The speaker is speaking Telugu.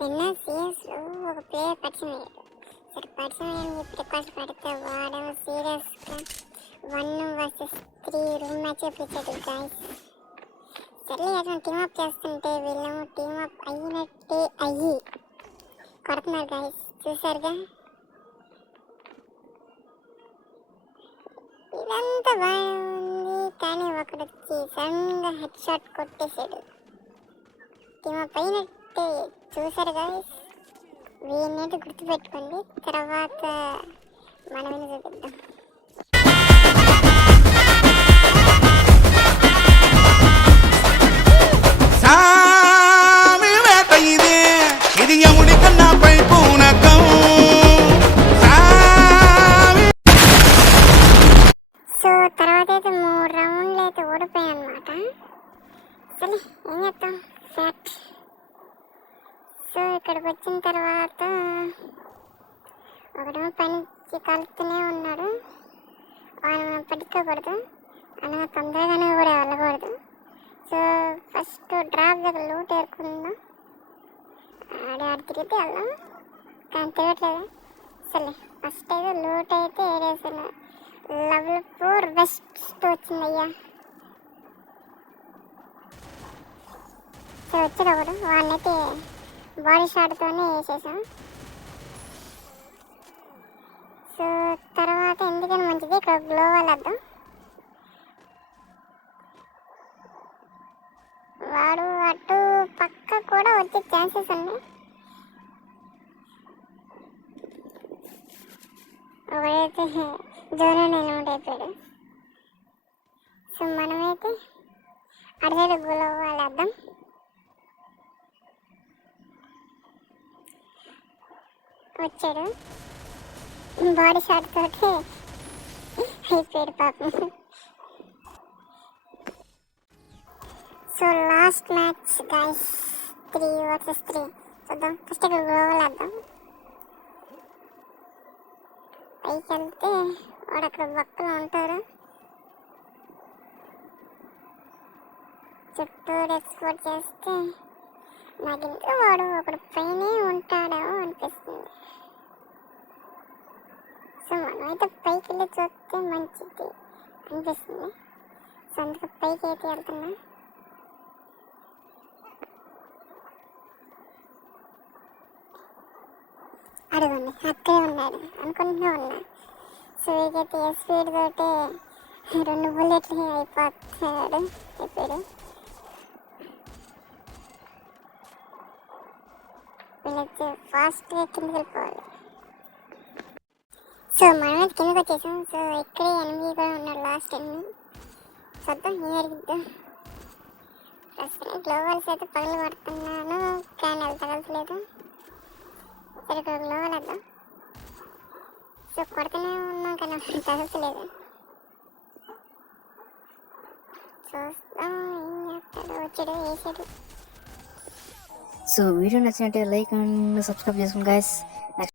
నిన్న సీరియస్లో ఒక ప్లేయర్ పరిచయం అయ్యాడు. సరే పరిచయం అయ్యని చెప్పి రిక్వెస్ట్ పెడితే వాడేమో సీరియస్గా 1 vs 3 రూమ్ మ్యాచ్ పిలిచాడు గాయస్. సరే అతను టీమప్ చేస్తుంటే వీళ్ళేమో టీమప్ అయినట్టే అయ్యి కొడుతున్నారు గాయస్. చూసారుగా, ఇదంతా బాగుంది కానీ ఒకడు వచ్చి సడన్గా హెడ్ షాట్ కొట్టేశాడు. టీమప్ అయినట్టే. చూసారు గాయస్, వీళ్ళనేది గుర్తుపెట్టుకోండి, తర్వాత మనమేనా చూపిద్దాం. సో తర్వాత అయితే 3 రౌండ్లు అయితే ఓడిపోయాయి అనమాట. సరే ఏం చేస్తాం, ఫ్యాక్ట్. సో ఇక్కడికి వచ్చిన తర్వాత ఒకడేమో పనికి కలుపుతూనే ఉన్నాడు. వాడు మనం పట్టుకోకూడదు, అనగా తొందరగానే కూడా వెళ్ళకూడదు. సో ఫస్ట్ డ్రాప్ దగ్గర లూట్ ఏరుకుందాం. ఆడ తిరిగితే వెళ్దాం, కానీ తిరగట్లేదు. సరే ఫస్ట్ అయితే లూట్ అయితే ఏరేసాను. లెవెల్ 4 బెస్ట్ వచ్చిందయ్యా. సో వచ్చాడు ఒకడు, వాడినైతే బాడీ షాట్తోనే వేసేసాం. సో తర్వాత ఎందుకని మంచిది, ఇక్కడ గ్లో వేద్దాం. వాడు అటు పక్క కూడా వచ్చే ఛాన్సెస్ ఉన్నాయి. ఒకడైతే జోన్ ఎలిమినేట్ అయిపోయాడు. సో మనమైతే అటు సైడ్ గ్లో వేద్దాం. వచ్చాడు, బాడీ షాట్ తోటి అయిపోయాడు పాపం. So last match guys, 3 vs 3 చూద్దాం. ఫస్ట్ ఇక్కడ గ్లోవల్ వేద్దాం. పైకి వెళ్తే వాడు అక్కడ బక్కలు ఉంటారు, చుట్టూరు ఎక్స్పోర్ట్ చేస్తే నాకు ఇంకా వాడు ఒకడు పైనే ఉంటాడేమో అనిపిస్తుంది. సో మనమైతే పైకి వెళ్ళి చూస్తే మంచిది అనిపిస్తుంది. సో అందుకు పైకి అయితే వెళ్తున్నా. అడుగుండి అక్కడే ఉన్నాడు అనుకుంటూనే ఉన్నా. సో ఇకైతే స్పీడ్ తోటే 2 బుల్లెట్లు అయిపోయాడు. వీళ్ళొచ్చి ఫాస్ట్గా కిందకి వెళ్ళిపోవాలి. సో మనమైతే కిందకి వచ్చేసాం. సో ఇక్కడే ఎనిమిది కూడా ఉన్నాడు, లాస్ట్ ఎనిమిది. చూద్దాం ఏం జరిగిద్దాం. ప్రస్తుతం గ్లోవల్స్ అయితే పగలు పడుతున్నాను కానీ అది తగలట్లేదు. సరే ఇక్కడ గ్లోవల్ వేద్దాం. సో కొడుతూనే ఉన్నాం కానీ తగలట్లేదు. చూస్తాం ఏం చేస్తాడు. వచ్చాడు, వేసాడు. సో వీడియో నచ్చినట్టే లైక్ అండ్ సబ్స్క్రైబ్ చేసుకోండి గైస్.